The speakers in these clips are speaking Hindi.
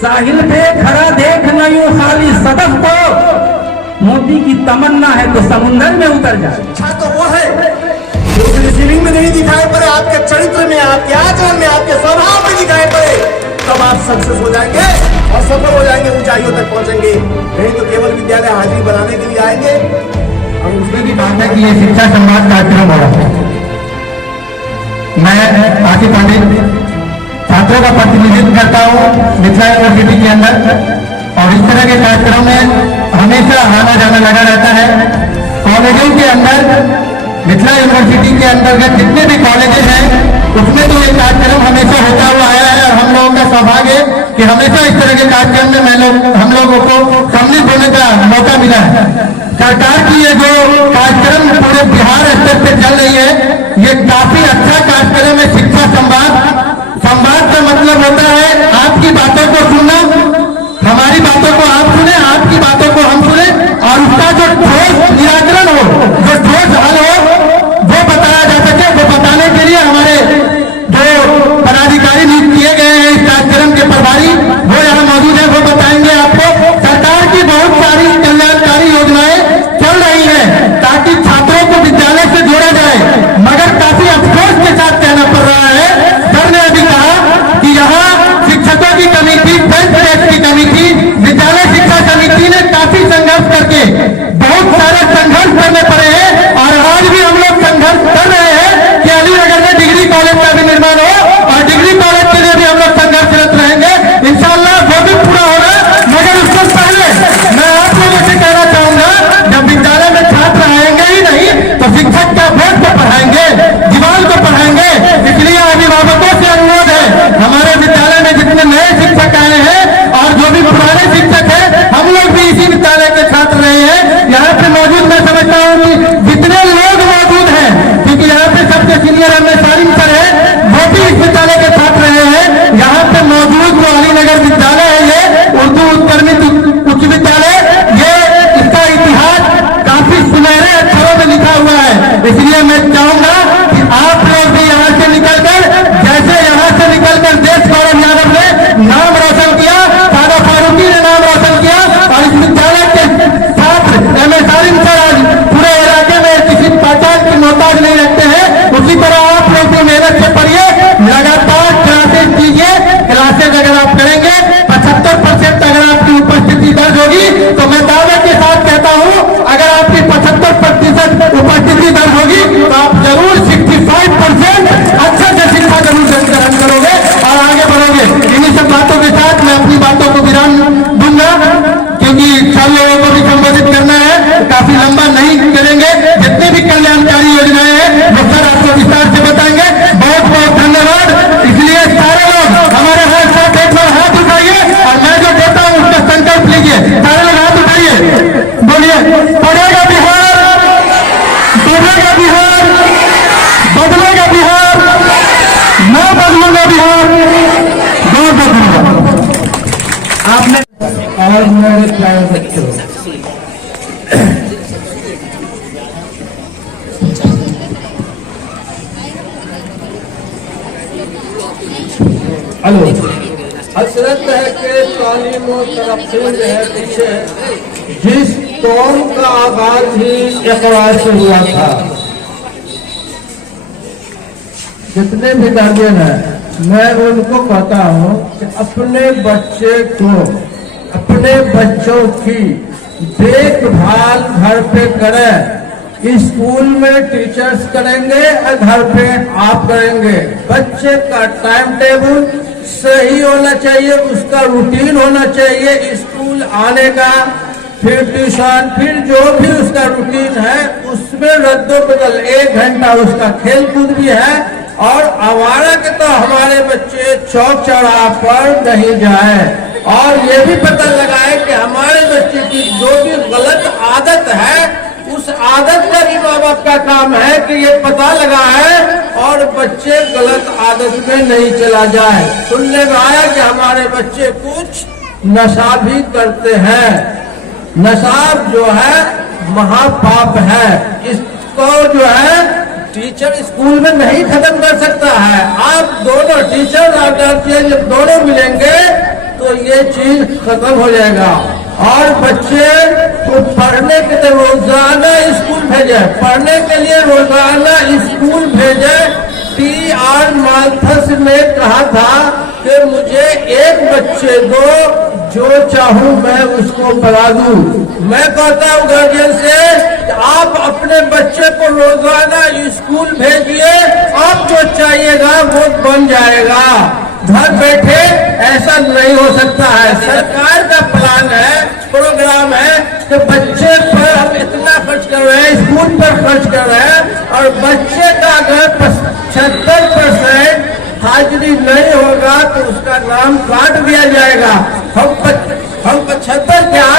साहिल पे खड़ा देख न यूं खाली सदफ को, मोती की तमन्ना है तो समुंदर में उतर जाए। अच्छा तो वो है जो रिसीविंग में नहीं दिखाई पड़े, आपके चरित्र में, आपके आचरण में, आपके स्वभाव में दिखाई पड़े, तब आप सक्सेस हो जाएंगे और सफल हो जाएंगे, ऊंचाइयों तक पहुंचेंगे। नहीं तो केवल विद्यालय हाजिरी बनाने के लिए आएंगे। और उसमें भी बात है कि ये शिक्षा संवाद कार्यक्रम हो रहा है। मैं आसिफ पांडे छात्रों का प्रतिनिधित्व करता हूँ मिथिला यूनिवर्सिटी के अंदर, और इस तरह के कार्यक्रम में हमेशा आना जाना लगा रहता है। कॉलेजों के अंदर मिथिला यूनिवर्सिटी के अंतर्गत जितने भी कॉलेजेस हैं उसमें तो ये कार्यक्रम हमेशा होता हुआ आया है, और हम लोगों का सौभाग्य है कि हमेशा इस तरह के कार्यक्रम में हम लोगों को सम्मिलित होने का मौका मिला है। सरकार की ये जो कार्यक्रम पूरे बिहार स्तर पर चल रही है, ये काफी अच्छा कार्यक्रम है। शिक्षा संवाद का मतलब होता है आपकी बातों को सुनना, हमारी बातों को आप सुने, आपकी बातों को हम सुने, और उसका जो ठोस निराकरण हो, जो ठोस हल हो, वो बताया जा सके। वो बताने के लिए हमारे जो पदाधिकारी नियुक्त किए गए हैं इस कार्यक्रम के प्रभारी, वो यहाँ मौजूद है, वो बताएंगे आपको। सरकार की बहुत सारी कल्याणकारी योजनाएं चल रही हैं ताकि छात्रों को विद्यालय से जोड़ा जाए, मगर काफी अफसोस के साथ कहना पड़ रहा है, सर ने अभी कहा कि यहाँ शिक्षकों की कमी थी, बेंच प्रेस की कमी थी। विद्यालय शिक्षा समिति ने काफी संघर्ष करके बहुत सारे संघर्ष करने पड़े हैं, और आज भी हम लोग संघर्ष कर रहे हैं कि अलीनगर में डिग्री कॉलेज का भी निर्माण हो, और डिग्री कॉलेज के लिए भी हम लोग संघर्षरत रहेंगे। इंशाअल्लाह वो भी पूरा होगा। मगर उससे पहले मैं आप लोगों से कहना चाहूंगा, जब विद्यालय में छात्र आएंगे ही नहीं तो शिक्षक क्या बोर्ड को पढ़ाएंगे, दीवार को पढ़ाएंगे। इसलिए अभिभावकों से अनुरोध है, हमारे विद्यालय में जितने नए शिक्षक आए हैं और जो भी पुराने शिक्षक हैं, हम लोग भी इसी विद्यालय के छात्र रहे हैं। यहाँ पे मौजूद मैं समझता हूँ कि जितने लोग मौजूद हैं, क्योंकि यहाँ पे सबसे सीनियर हमें सारिम सर है, वो भी इस विद्यालय के छात्र रहे हैं। यहाँ पे मौजूद जो अलीनगर विद्यालय है, ये उर्दू उत्कर्मित उच्च विद्यालय, ये इसका इतिहास काफी सुनहरे अक्षरों में लिखा हुआ है। इसलिए मैं चाहूंगा कि आप लोग भी यहाँ से निकलकर, जैसे यहाँ से निकलकर देश गौरव यादव ने नाम रोशन किया, सादा फारूकी ने नाम रोशन किया, और इस विद्यालय के छात्र एम.ए. सारिम सर आज पूरे इलाके में किसी पहचान की मोहताज नहीं रखते हैं। उसी तरह आप लोग भी मेहनत से पढ़िए, लगातार क्लासेस कीजिए। क्लासेस अगर आप करेंगे, 75% अगर आपकी उपस्थिति दर्ज होगी, तो मैं दावे के साथ कहता हूँ, अगर आपकी 75% उपस्थिति दर्ज होगी तो आप जरूर 65% अच्छे से शिक्षा जरूर ग्रहण करोगे और आगे बढ़ोगे। इन्हीं सब बातों के साथ मैं अपनी बातों को विराम दूंगा, क्योंकि सब लोगों को भी संबोधित करना है, काफी लंबा नहीं करेंगे। जितनी भी कल्याणकारी योजनाएं हैं वो सर आपको विस्तार से बताएंगे। बहुत बहुत धन्यवाद। इसलिए सारे लोग हमारे हर साथ एक बार हाथ उठाइए, और मैं जो देता हूँ उसका संकल्प लीजिए। सारे लोग हाथ उठाइए, बोलिए, पढ़ेगा बिहार, बढ़ेगा बिहार, बदलेगा बिहार, मैं बदलूंगा बिहार। बहुत बहुत धन्यवाद। आपने और मेरे प्यारे बच्चों, हेलो, हसरत है कि तालीम और तरक्की है पीछे, जिस कौम का आगाज ही इक़रा से हुआ था। जितने भी गार्जियन हैं, मैं उनको कहता हूँ कि अपने बच्चे को, अपने बच्चों की देखभाल घर पे करें। स्कूल में टीचर्स करेंगे और घर पे आप करेंगे। बच्चे का टाइम टेबल सही होना चाहिए, उसका रूटीन होना चाहिए, स्कूल आने का, फिर ट्यूशन, फिर जो भी उसका रूटीन है उसमें रद्दोबदल। 1 घंटा उसका खेल कूद भी है, और आवारा के तो हमारे बच्चे चौक चौराहा पर नहीं जाए, और ये भी पता लगाए कि हमारे बच्चे की जो भी गलत आदत है उस आदत का भी माँ बाप का काम है कि ये पता लगाए और बच्चे गलत आदत में नहीं चला जाए। सुनने में आया कि हमारे बच्चे कुछ नशा भी करते हैं। नशा जो है महापाप है, इसको जो है टीचर स्कूल में नहीं खत्म कर सकता है। आप दोनों टीचर और गार्जियन जब दोनों मिलेंगे तो ये चीज खत्म हो जाएगा। और बच्चे को पढ़ने के लिए रोजाना स्कूल भेजे, पढ़ने के लिए रोजाना स्कूल भेजे। T.R. माल्थस ने कहा था कि मुझे एक बच्चे दो, जो चाहूं मैं उसको पढ़ा दूं। मैं कहता हूं गार्जियन से कि आप अपने बच्चे को रोजाना स्कूल भेजिए, आप जो चाहिएगा वो बन जाएगा। घर बैठे ऐसा नहीं हो सकता है। सरकार का प्लान है, प्रोग्राम है कि बच्चे पर हम इतना खर्च कर रहे हैं, स्कूल पर खर्च कर रहे हैं, और बच्चे का अगर 75% हाजिरी नहीं होगा तो उसका नाम काट दिया जाएगा। हम 75 क्या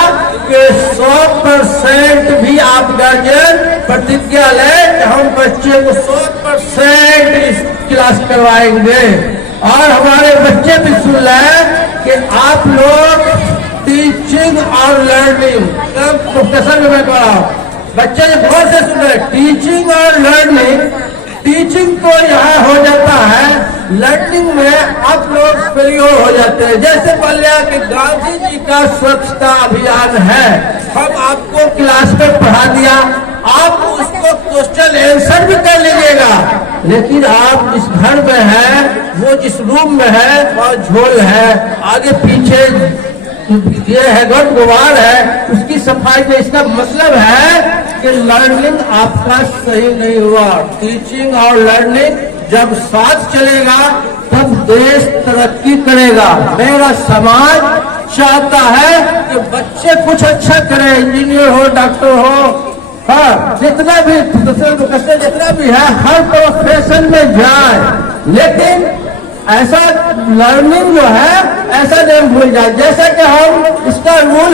कि 100% भी आप गार्जियन प्रतिज्ञा लें कि हम बच्चे को 100% क्लास करवाएंगे। और हमारे बच्चे भी सुन लें कि आप लोग टीचिंग और लर्निंग प्रोफेशन में मैं कह रहा हूँ, बच्चे बहुत से सुन रहे, टीचिंग और लर्निंग। टीचिंग तो यहाँ हो जाता है, लर्निंग में आप लोग फेलियर हो जाते हैं। जैसे मान लिया कि गांधी जी का स्वच्छता अभियान है, हम आपको क्लास में पढ़ा दिया, आप उसको क्वेश्चन आंसर भी कर लीजिएगा, लेकिन आप जिस घर में है, वो जिस रूम में है, वह झोल है, आगे पीछे ये है गुबार है, उसकी सफाई में। इसका मतलब है कि लर्निंग आपका सही नहीं हुआ। टीचिंग और लर्निंग जब साथ चलेगा तब देश तरक्की करेगा। मेरा समाज चाहता है कि बच्चे कुछ अच्छा करें, इंजीनियर हो, डॉक्टर हो, हाँ जितना भी जितना भी है हर प्रोफेशन में जाए, लेकिन ऐसा लर्निंग जो है ऐसा नहीं भूल जाए। जैसे कि हम इसका रूल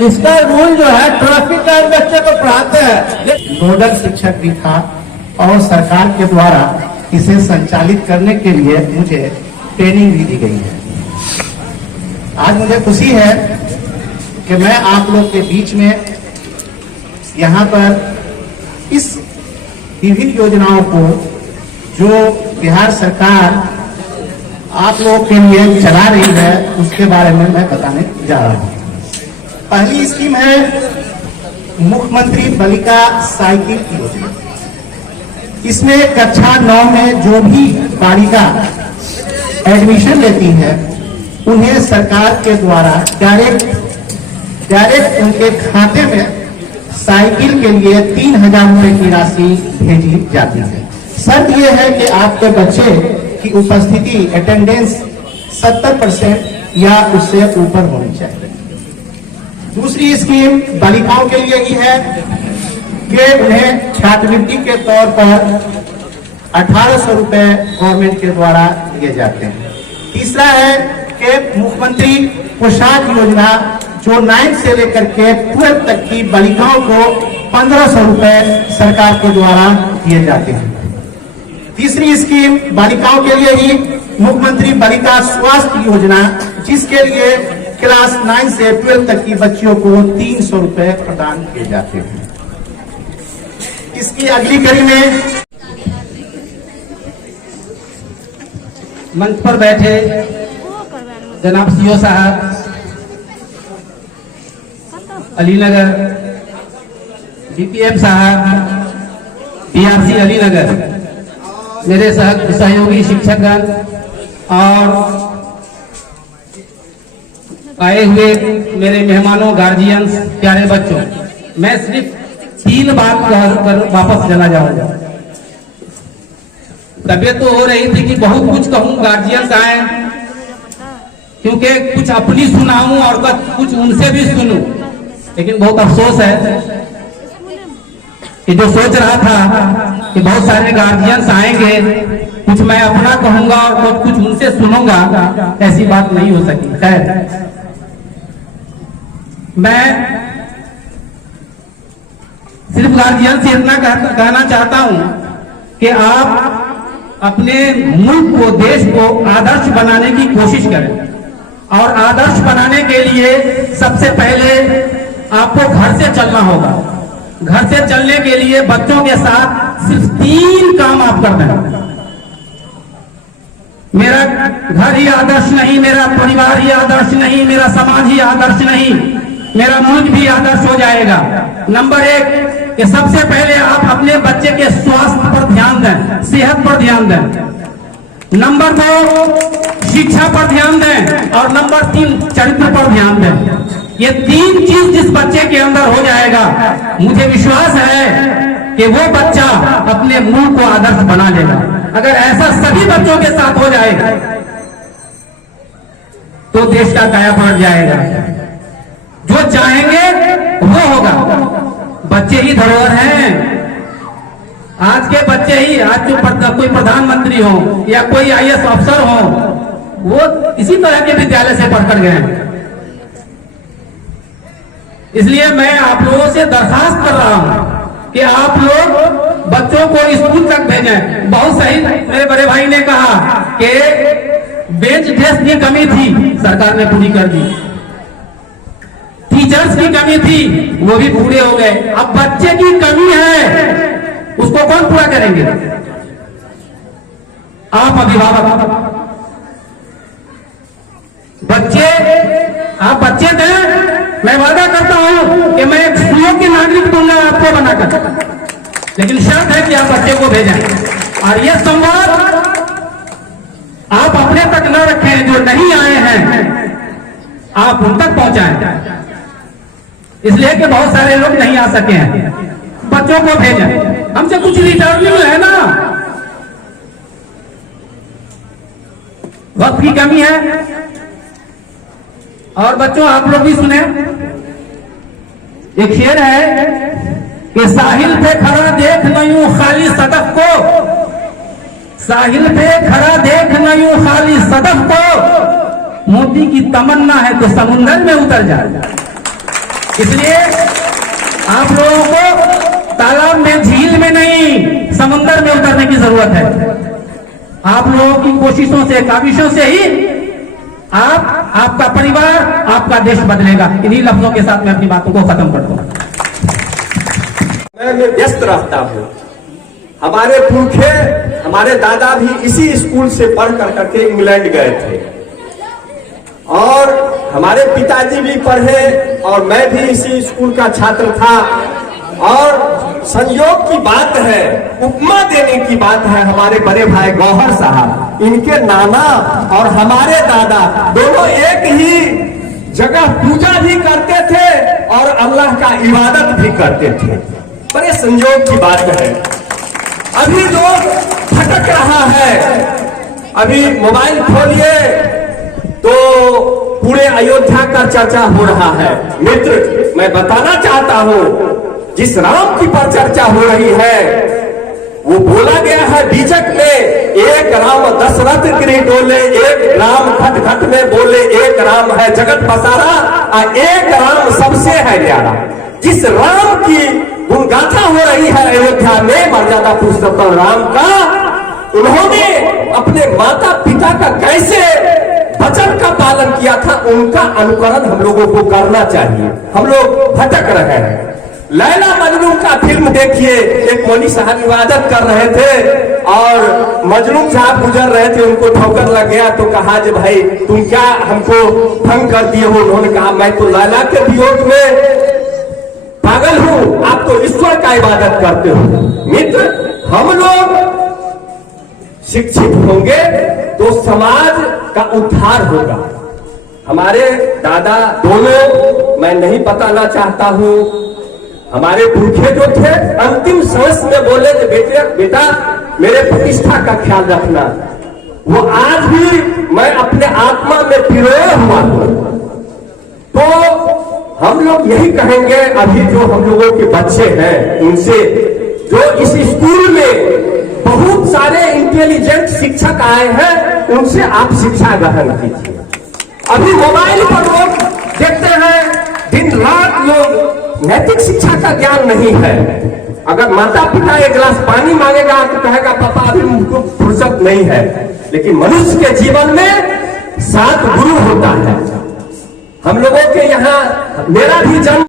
इसका रूल जो है ट्रैफिक का बच्चे को पढ़ाते हैं। नोडल शिक्षक भी था और सरकार के द्वारा इसे संचालित करने के लिए मुझे ट्रेनिंग भी दी गई है। आज मुझे खुशी है कि मैं आप लोग के बीच में यहाँ पर इस विभिन्न योजनाओं को जो बिहार सरकार आप लोगों के लिए चला रही है उसके बारे में मैं बताने जा रहा हूँ। पहली स्कीम है मुख्यमंत्री बालिका साइकिल योजना। इसमें कक्षा 9 में जो भी बालिका एडमिशन लेती है उन्हें सरकार के द्वारा डायरेक्ट उनके खाते में साइकिल के लिए 3,000 रुपए की राशि भेजी जाती है। शर्त यह है कि आपके बच्चे की उपस्थिति अटेंडेंस 70% या उससे ऊपर होनी चाहिए। दूसरी स्कीम बालिकाओं के लिए ही है कि उन्हें छात्रवृत्ति के तौर पर 1,800 रुपए गवर्नमेंट के द्वारा दिए जाते हैं। तीसरा है कि मुख्यमंत्री पोशाक योजना जो 9 से लेकर के 12 तक की बालिकाओं को 1,500 रुपए सरकार के द्वारा दिए जाते हैं। तीसरी स्कीम बालिकाओं के लिए ही मुख्यमंत्री बालिका स्वास्थ्य योजना, जिसके लिए क्लास 9 से 12 तक की बच्चियों को 300 रुपए प्रदान किए जाते हैं। इसकी अगली कड़ी में मंच पर बैठे जनाब सीओ साहब अलीनगर, बीपीएम साहब बीआरसी अलीनगर, मेरे सहयोगी शिक्षकगण और आए हुए मेरे मेहमानों, गार्जियंस, प्यारे बच्चों, मैं सिर्फ 3 बात कहकर वापस चला जाऊंगा। तबीयत तो हो रही थी कि बहुत कुछ कहूं, गार्जियंस आए, क्योंकि कुछ अपनी सुनाऊं और कुछ उनसे भी सुनूं, लेकिन बहुत अफसोस है कि जो सोच रहा था कि बहुत सारे गार्जियंस आएंगे, कुछ मैं अपना कहूंगा और कुछ उनसे सुनूंगा, ऐसी बात नहीं हो सकी। खैर, मैं सिर्फ गार्जियन से इतना कहना चाहता हूं कि आप अपने मुल्क को, देश को आदर्श बनाने की कोशिश करें, और आदर्श बनाने के लिए सबसे पहले आपको घर से चलना होगा। घर से चलने के लिए बच्चों के साथ सिर्फ 3 काम आप करते हैं। मेरा घर ही आदर्श नहीं, मेरा परिवार ही आदर्श नहीं, मेरा समाज ही आदर्श नहीं, मेरा मुल्क भी आदर्श हो जाएगा। नंबर 1 कि सबसे पहले आप अपने बच्चे के स्वास्थ्य पर ध्यान दें, सेहत पर ध्यान दें। नंबर 2 शिक्षा पर ध्यान दें और नंबर 3 चरित्र पर ध्यान दें। ये 3 चीज जिस बच्चे के अंदर हो जाएगा, मुझे विश्वास है कि वो बच्चा अपने मुल्क को आदर्श बना लेगा। अगर ऐसा सभी बच्चों के साथ हो जाए तो देश का काया पलट जाएगा। जो चाहेंगे वो होगा। बच्चे ही धरोहर हैं। आज के बच्चे ही, आज जो कोई प्रधानमंत्री हो या कोई आईएएस अफसर हो, वो इसी तरह के विद्यालय से पढ़कर गए हैं। इसलिए मैं आप लोगों से दरखास्त कर रहा हूं कि आप लोग बच्चों को स्कूल तक भेजें। बहुत सही मेरे बड़े भाई ने कहा कि बेंच डेस्क की कमी थी, सरकार ने पूरी कर दी। टीचर्स की कमी थी, वो भी पूरे हो गए। अब बच्चे की कमी है, उसको कौन पूरा करेंगे? आप अभिभावक। बच्चे, आप बच्चे दें, मैं वादा करता हूं कि मैं एक सुयोग्य नागरिक दूंगा आपको बनाकर, लेकिन शर्त है कि आप बच्चे को भेजें। और यह संवाद आप अपने तक न रखें, जो नहीं आए हैं आप उन तक पहुंचाएं। इसलिए कि बहुत सारे लोग नहीं आ सके हैं। बच्चों को भेजें, हमसे कुछ रिटर्निंग है ना, वक्त की कमी है। और बच्चों आप लोग भी सुने, एक शेर है कि साहिल पे खड़ा देख न यूं खाली सदफ को, साहिल पे खड़ा देख न यूं खाली सदफ को, मोती की तमन्ना है तो समुंदर में उतर जाए। इसलिए आप लोगों को तालाब में, झील में नहीं, समुंदर में उतरने की जरूरत है। आप लोगों की कोशिशों से, काविशों से ही आपका परिवार, आपका देश बदलेगा। इन्हीं लफ्जों के साथ मैं अपनी बातों को खत्म करता हूं। मैं व्यस्त रहता हूं। हमारे पुरखे, हमारे दादा भी इसी स्कूल से पढ़ करके इंग्लैंड गए थे और हमारे पिताजी भी पढ़े और मैं भी इसी स्कूल का छात्र था। और संयोग की बात है, उपमा देने की बात है, हमारे बड़े भाई गौहर साहब, इनके नाना और हमारे दादा दोनों एक ही जगह पूजा भी करते थे और अल्लाह का इबादत भी करते थे। बड़े संयोग की बात है। अभी लोग भटक रहा है। अभी मोबाइल खोलिए तो पूरे अयोध्या का चर्चा हो रहा है। मित्र, मैं बताना चाहता हूं, जिस राम की पर चर्चा हो रही है वो बोला गया है बीजक में, एक राम दशरथ गिरि डोले, एक राम घट घट में बोले, एक राम है जगत पसारा और एक राम सबसे है न्यारा। जिस राम की गुणगाथा हो रही है अयोध्या में, मर्यादा पुरुषोत्तम राम का, उन्होंने अपने माता पिता का कैसे वचन का पालन किया था, उनका अनुकरण हम लोगों को करना चाहिए। हम लोग भटक रहे हैं। लैला मजनू का फिल्म देखिए, एक मौली साहब इबादत कर रहे थे और मजनू साहब गुजर रहे थे, उनको ठोकर लग गया तो कहा जे भाई तुम क्या हमको भंग कर दिए हो। उन्होंने कहा मैं तो लैला के वियोग में पागल हूं, आप तो ईश्वर का इबादत करते हो। मित्र, हम लोग शिक्षित होंगे तो समाज का उद्धार होगा। हमारे दादा दोनों, मैं नहीं बताना चाहता हूं, हमारे पुरखे जो थे अंतिम सांस में बोले कि बेटा मेरे प्रतिष्ठा का ख्याल रखना। वो आज भी मैं अपने आत्मा में पिरोया हुआ हूं। तो हम लोग यही कहेंगे, अभी जो हम लोगों के बच्चे हैं उनसे, जो इस स्कूल में बहुत सारे इंटेलिजेंट शिक्षक आए हैं, उनसे आप शिक्षा ग्रहण कीजिए। अभी मोबाइल पर लोग देखते हैं, दिन रात लोग, नैतिक शिक्षा का ज्ञान नहीं है। अगर माता पिता एक गिलास पानी मांगेगा तो कहेगा पापा अभी मुझको फुर्सत नहीं है। लेकिन मनुष्य के जीवन में 7 गुरु होता है। हम लोगों के यहाँ, मेरा भी जन्म।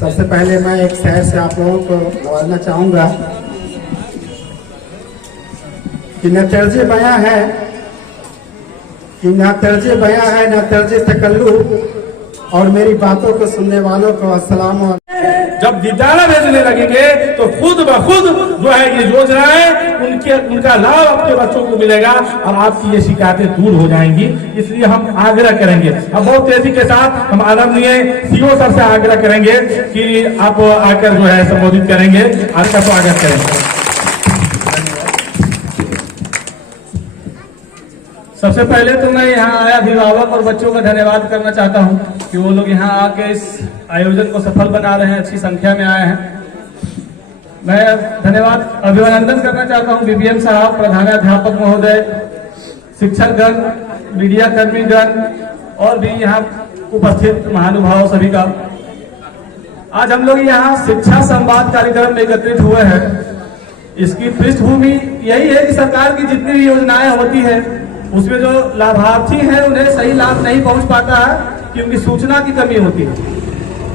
सबसे पहले मैं एक शहर से आप लोगों को नवाजना चाहूंगा। कि न तर्ज बयां है, न तर्ज तकल्लुफ, और मेरी बातों को सुनने वालों को अस्सलाम। जब विद्यालय भेजने लगेंगे तो खुद ब खुद जो है ये योजनाएं उनका लाभ आपके बच्चों को मिलेगा और आपकी ये शिकायतें दूर हो जाएंगी। इसलिए हम आग्रह करेंगे, अब बहुत तेजी के साथ हम आदरणीय सीओ सर से आग्रह करेंगे कि आप आकर जो है संबोधित करेंगे, आपका स्वागत करेंगे। सबसे पहले तो मैं यहाँ आया अभिभावक और बच्चों का धन्यवाद करना चाहता हूँ कि वो लोग यहाँ आके इस आयोजन को सफल बना रहे हैं, अच्छी संख्या में आए हैं। मैं अभिनंदन करना चाहता हूँ बीबीएम साहब, प्रधानाध्यापक महोदय, शिक्षकगण, मीडिया कर्मीगण और भी यहाँ उपस्थित महानुभाव सभी का। आज हम लोग यहाँ शिक्षा संवाद कार्यक्रम में एकत्रित हुए हैं। इसकी पृष्ठभूमि यही है कि सरकार की जितनी भी योजनाएं होती है उसमें जो लाभार्थी हैं उन्हें सही लाभ नहीं पहुंच पाता है क्योंकि सूचना की कमी होती है।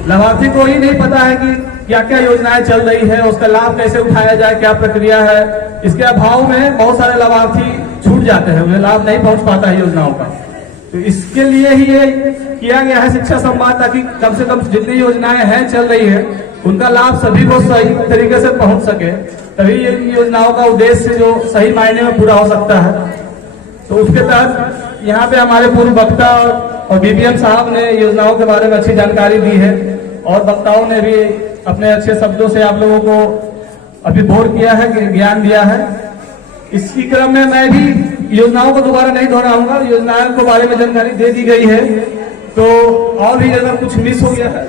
लाभार्थी को ही नहीं पता है कि क्या क्या योजनाएं चल रही है, उसका लाभ कैसे उठाया जाए, क्या प्रक्रिया है। इसके अभाव में बहुत सारे लाभार्थी छूट जाते हैं, उन्हें लाभ नहीं पहुंच पाता है योजनाओं का। तो इसके लिए ही ये किया गया है शिक्षा संवाद, ताकि कम से कम जितनी योजनाएं हैं चल रही है उनका लाभ सभी को सही तरीके से पहुंच सके, तभी ये योजनाओं का उद्देश्य जो सही मायने में पूरा हो सकता है। तो उसके तहत यहाँ पे हमारे पूर्व वक्ता और बीबीएम साहब ने योजनाओं के बारे में अच्छी जानकारी दी है और वक्ताओं ने भी अपने अच्छे शब्दों से आप लोगों को अभिभूत किया है, ज्ञान दिया है। इसी क्रम में मैं भी योजनाओं को दोबारा नहीं दोहराऊंगा, योजनाओं के बारे में जानकारी दे दी गई है। तो और भी अगर कुछ मिस हो गया है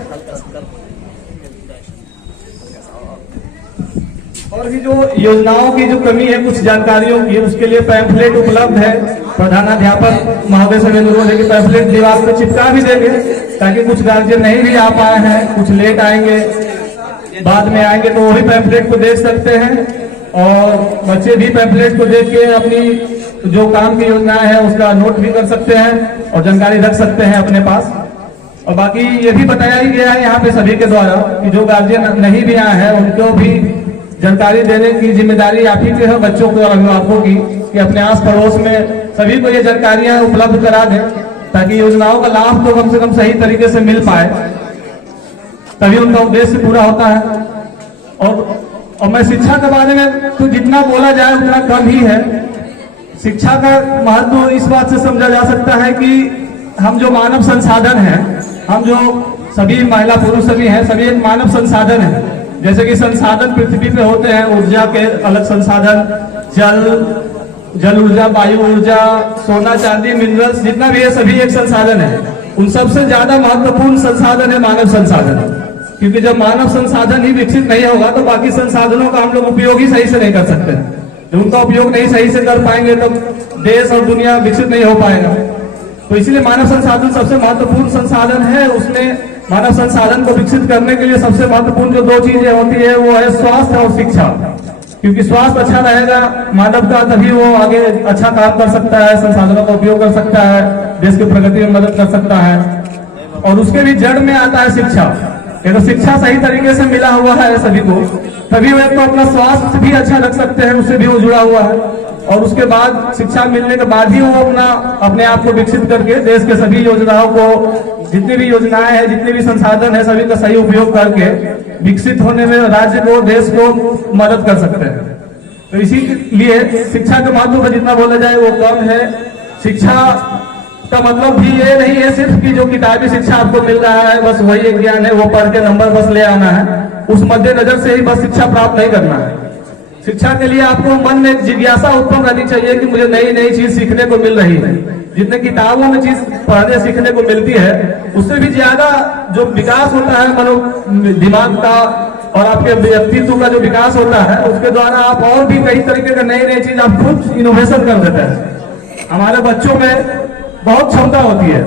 और भी जो योजनाओं की जो कमी है कुछ जानकारियों की, उसके लिए पैम्फलेट उपलब्ध है। प्रधानाध्यापक महोदय से अनुरोध है कि पैम्फलेट दीवार पर चिपका भी देंगे ताकि कुछ गार्जियन नहीं भी आ पाए हैं, कुछ लेट आएंगे, बाद में आएंगे, तो वही पैम्फलेट को देख सकते हैं और बच्चे भी पैम्फलेट को देख के अपनी जो काम की योजनाएं है उसका नोट भी कर सकते हैं और जानकारी रख सकते हैं अपने पास। और बाकी ये भी बताया ही गया है यहाँ पे सभी के द्वारा कि जो गार्जियन नहीं भी आए हैं उनको भी जानकारी देने की जिम्मेदारी आप ही की है, बच्चों को और अभिभावकों की, कि अपने आस पड़ोस में सभी को ये जानकारियां उपलब्ध करा दें ताकि योजनाओं का लाभ तो कम से कम सही तरीके से मिल पाए, तभी उनका उद्देश्य पूरा होता है। और मैं शिक्षा के बारे में तो जितना बोला जाए उतना कम ही है। शिक्षा का महत्व इस बात से समझा जा सकता है कि हम जो मानव संसाधन है, हम जो सभी महिला पुरुष सभी हैं, सभी एक मानव संसाधन है। जैसे कि संसाधन पृथ्वी पे होते हैं, ऊर्जा के अलग संसाधन, जल ऊर्जा, वायु ऊर्जा, सोना चांदी, मिनरल्स, जितना भी है सभी एक संसाधन है। उन सबसे ज्यादा महत्वपूर्ण संसाधन है मानव संसाधन, क्योंकि जब मानव संसाधन ही विकसित नहीं होगा तो बाकी संसाधनों का हम लोग उपयोग ही सही से नहीं कर सकते। जब उनका उपयोग नहीं सही से कर पाएंगे तो देश और दुनिया विकसित नहीं हो पाएगा। तो इसलिए मानव संसाधन सबसे महत्वपूर्ण संसाधन है। उसमें मानव संसाधन को विकसित करने के लिए सबसे महत्वपूर्ण जो दो चीजें होती है वो है स्वास्थ्य और शिक्षा, क्योंकि स्वास्थ्य अच्छा रहेगा मानव का तभी वो आगे अच्छा काम कर सकता है, संसाधनों का उपयोग कर सकता है, देश की प्रगति में मदद कर सकता है। और उसके भी जड़ में आता है शिक्षा। अगर शिक्षा सही तरीके से मिला हुआ है सभी को, तभी वो तो अपना स्वास्थ्य भी अच्छा रख सकते हैं, उससे भी वो जुड़ा हुआ है। और उसके बाद शिक्षा मिलने के बाद ही वो अपने आप को विकसित करके देश के सभी योजनाओं को, जितनी भी योजनाएं हैं, जितने भी संसाधन है, सभी का सही उपयोग करके विकसित होने में राज्य को, देश को मदद कर सकते हैं। तो इसीलिए शिक्षा के महत्व पर जितना बोला जाए वो कम है। शिक्षा का मतलब भी ये नहीं है सिर्फ कि जो किताबी शिक्षा आपको मिल रहा है बस वही एक ज्ञान है, वो पढ़ के नंबर बस ले आना है, उस मद्देनजर से ही बस शिक्षा प्राप्त नहीं करना है। शिक्षा के लिए आपको मन में एक जिज्ञासा उत्पन्न रहनी चाहिए कि मुझे नई नई चीज सीखने को मिल रही है। जितने किताबों में चीज पढ़ने सीखने को मिलती है उससे भी ज्यादा जो विकास होता है दिमाग का और आपके व्यक्तित्व का जो विकास होता है, उसके द्वारा आप और भी कई तरीके का नई नई चीज आप खुद इनोवेशन कर देते हैं। हमारे बच्चों में बहुत क्षमता होती है,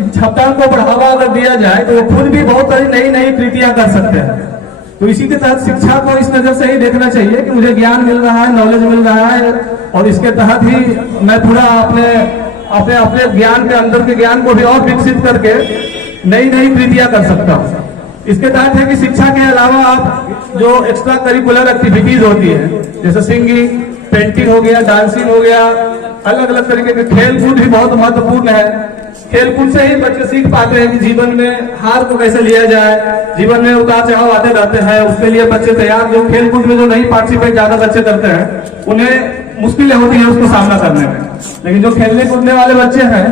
क्षमता को बढ़ावा अगर दिया जाए तो वो खुद भी बहुत सारी नई नई कृतियां कर सकते हैं। तो इसी के तहत शिक्षा को इस नजर से ही देखना चाहिए कि मुझे ज्ञान मिल रहा है, नॉलेज मिल रहा है, और इसके तहत ही मैं पूरा अपने ज्ञान के अंदर के ज्ञान को भी और विकसित करके नई नई कृतियां कर सकता हूँ। इसके तहत है कि शिक्षा के अलावा आप जो एक्स्ट्रा करिकुलर एक्टिविटीज होती है, जैसे सिंगिंग, पेंटिंग हो गया, डांसिंग हो गया, अलग अलग तरीके के खेल कूद भी बहुत महत्वपूर्ण है। खेल कूद से ही बच्चे सीख पाते हैं कि जीवन में हार को कैसे लिया जाए, जीवन में उतार चढ़ाव आते रहते हैं, उसके लिए बच्चे तैयार। जो खेल कूद में जो नहीं पार्टिसिपेट ज्यादा बच्चे करते हैं उन्हें मुश्किलें होती है उसको सामना करने में, लेकिन जो खेलने कूदने वाले बच्चे हैं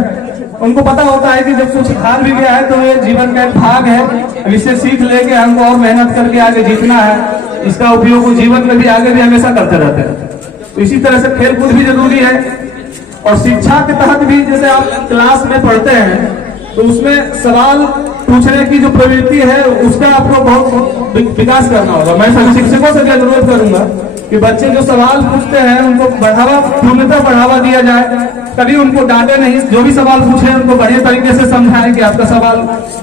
उनको पता होता है कि जब कुछ हार भी गया है तो ये जीवन का एक भाग है, इससे सीख लेके हमको और मेहनत करके आगे जीतना है। इसका उपयोग जीवन में भी आगे भी हमेशा करते रहते हैं। तो इसी तरह से खेल कूद भी जरूरी है। और शिक्षा के तहत भी जैसे आप क्लास में पढ़ते हैं तो उसमें सवाल पूछने की जो प्रवृत्ति है उसका आपको बहुत विकास करना होगा। मैं सभी शिक्षकों से भी अनुरोध करूंगा कि बच्चे जो सवाल पूछते हैं उनको पूर्णतः बढ़ावा दिया जाए, कभी उनको डांटे नहीं। जो भी सवाल पूछे उनको बढ़िया तरीके से समझाएं कि आपका सवाल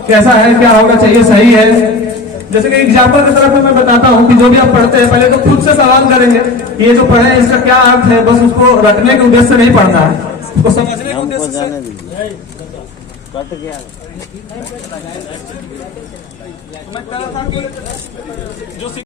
कैसा है, क्या होना चाहिए, सही है। जैसे कि एग्जाम्पल की तरफ मैं बताता हूँ कि जो भी आप पढ़ते हैं पहले तो खुद से सवाल करेंगे कि ये जो पढ़े हैं इसका क्या अर्थ है। बस उसको रटने के उद्देश्य से नहीं पढ़ना है, उसको समझने के उद्देश्य से।